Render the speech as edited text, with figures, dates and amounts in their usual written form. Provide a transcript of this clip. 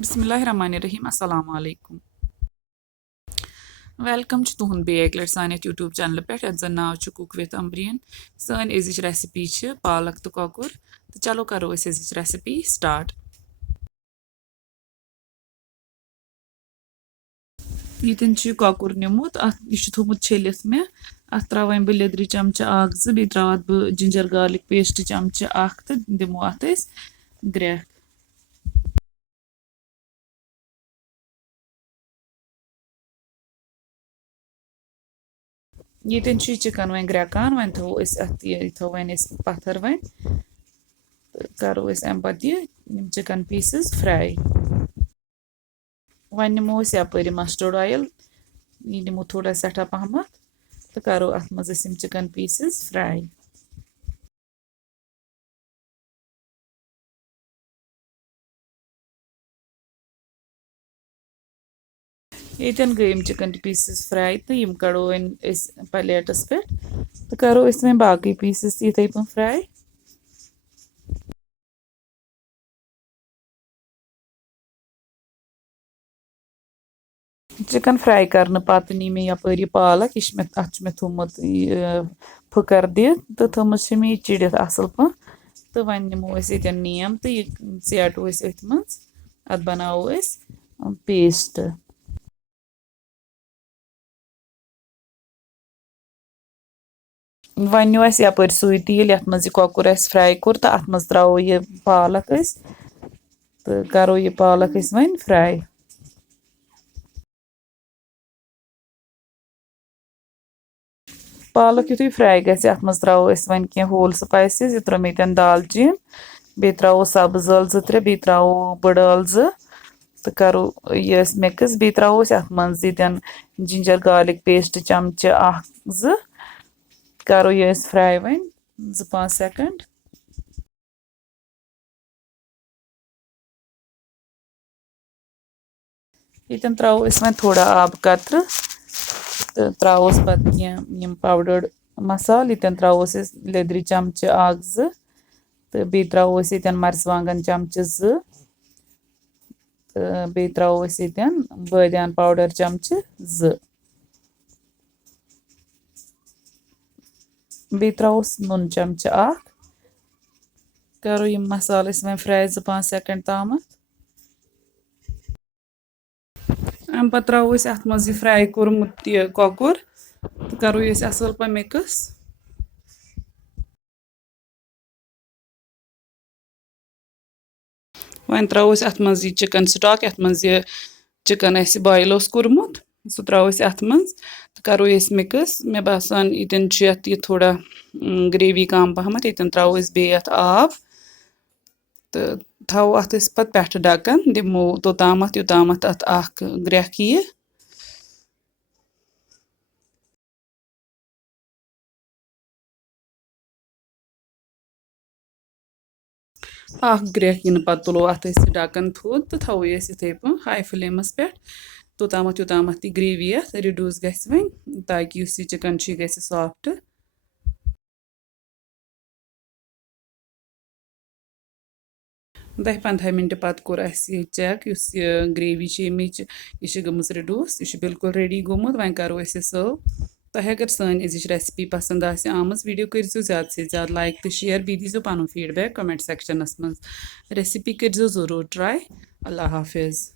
बिस्मिल्लाहिर्रहमानिर्रहीम अस्सलाम वालेकुम वेलकम तुहद बेक लट सान यूट्यूब चैनल पे जन नाव cook with Ambreen sun अजिच recipe पालक तो कॉकुर तो चलो करो अजिच रेसिपी स्टार्ट यन कॉकुर निमुत यह थोमुत छलित मे अत त्रा बह लिद्र चमचा बे त्रा बह जिंजर गार्लिक पेस्ट चमचा तो दिमो अत ग्रेख ये चिकन वन ग्रेकान वन थो थो वन पत्थर वन करो अम पे चिकन पीसेस फ्राई वन नमो यप मस्टर्ड ऑयल यह नमो थोड़ा सठा पहम तो करो अत मज चिकन पीसेस फ्राई ये गई चिकन पीसेस फ्राई तो यम कड़ो वन प्लेटस पे तो करो वन बाकी पीसेस इथे पे फ्राई चिकन फ्राई करने पत नी मे यपर पालक अत मे थोमुत फुकर दित तो थोमुत मे चिड़ित असल पे तो वन नमो ये नीम तो यह सेटो अथ मज अत बनावो पेस्ट वन नो यपर सुई तेल ये मज कॉकुर फ्राई कोर तो अत मज त्रो यह पालक तो करो यह पालक वन फ्राई पालक यु फ्राई गि अत मज त्रो वन कह होल स्पाइसेस यह त्रो मे दालचीन बे त्रो सब्ज ٲल 2-3 बे त्रो बड़ ٲल 2 तो करो यह मिक्स बे त्रो अत मज जिंजर गार्लिक पेस्ट चमचा 1-2 करो यह फ्राई वन 2-5 सेकंड ये त्रो वन थोड़ा आब कतर तो त्रोस पे कह पाउडर्ड मसाल ये त्रोस लिद्र चमचा 1-2 तो बे त्रोस ये मर्चवांगन चमचा 2 तो बे त्रोस ये बादियान पाउडर चमचा 2 बे त्रोस नून चमचा 1 करो यह मसाल वन फ्राई 2-5 सेकंड ताम अम पे त्रो अत मज फ्राई कोर्मुत यह कॉकुर तो करो असल पे मिक्स वन त्रो अत मज चिकन स्टॉक ये मज चिकन बॉयल कोर्मुत सह त्रो अत मज तो करो मिक्स मे बासान ये थोड़ा ग्रेवी कम पहम ये त्रो बे आब तो थो अत पे ढक्कन दिमो तोताम योताम अत ग्रेख यी ग्रेख इन पे तुलो अत ढक्कन थोद तो थो इथे पे हाई फ्लेमस पे तोताम योताम ग्रेवी रिड्यूस ग ताकि चिकन ग सॉफ्ट 10-15 मिनट पत कोर चेक ग्रेवी यह गमज रिड्यूस यह बिल्कुल रेडी गोमुत वन करो सर्व तह अगर सन अजिच रेसिपी पसंद आमज वीडियो करो ज़्यादा से ज़्यादा लाइक तो शेयर बी दीजो पन फीडबैक कमेंट सेक्शनस मज रेसिपी करो ज़रूर ट्राई अल्लाह हाफिज़।